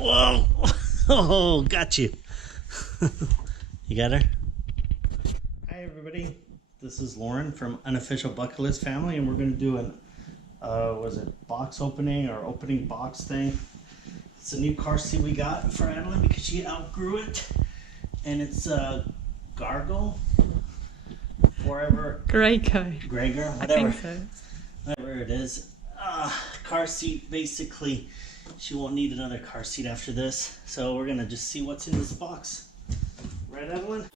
Whoa. Oh, got you. You got her? Hi, everybody. This is Lauren from Unofficial Bucket List Family, and we're going to do an, was it box opening or opening box thing? It's a new car seat we got for Adeline because she outgrew it. And it's a Graco 4Ever Graco, whatever. I think so. Whatever it is. Car seat, basically. She won't need another car seat after this. So we're gonna just see what's in this box. Right, Evelyn?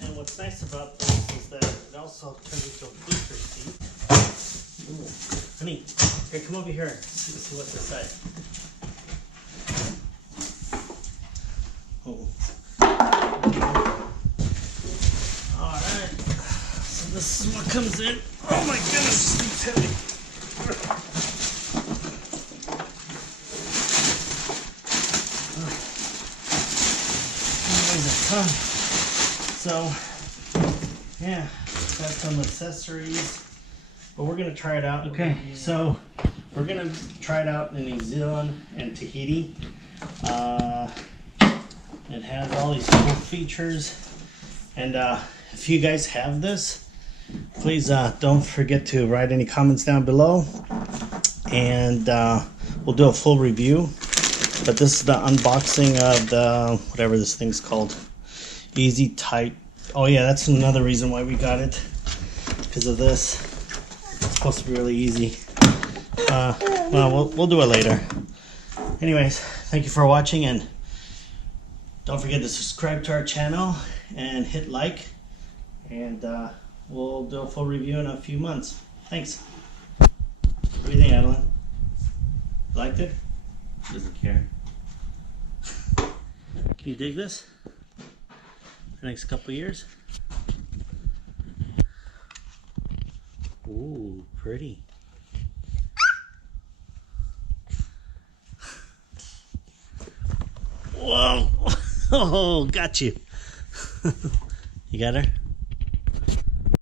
And what's nice about this is that it also turns into a booster seat. Ooh. Honey, here, come over here. See what's inside. Oh. Alright. So this is what comes in. Oh my goodness, this thing's heavy. Weighs a ton. So, yeah, got some accessories. But we're gonna try it out. Okay, so we're gonna try it out in New Zealand and Tahiti. It has all these cool features, and if you guys have this, please don't forget to write any comments down below, and we'll do a full review. But this is the unboxing of the whatever this thing's called, EZ Tight. Oh yeah, that's another reason why we got it, because of this. It's supposed to be really easy. Well, we'll do it later. Anyways, thank you for watching, and don't forget to subscribe to our channel and hit like, and we'll do a full review in a few months. Thanks. What do you think, Adeline? Liked it? Doesn't care. Can you dig this? For the next couple of years? Ooh, pretty. Whoa. Oh, got you. You got her?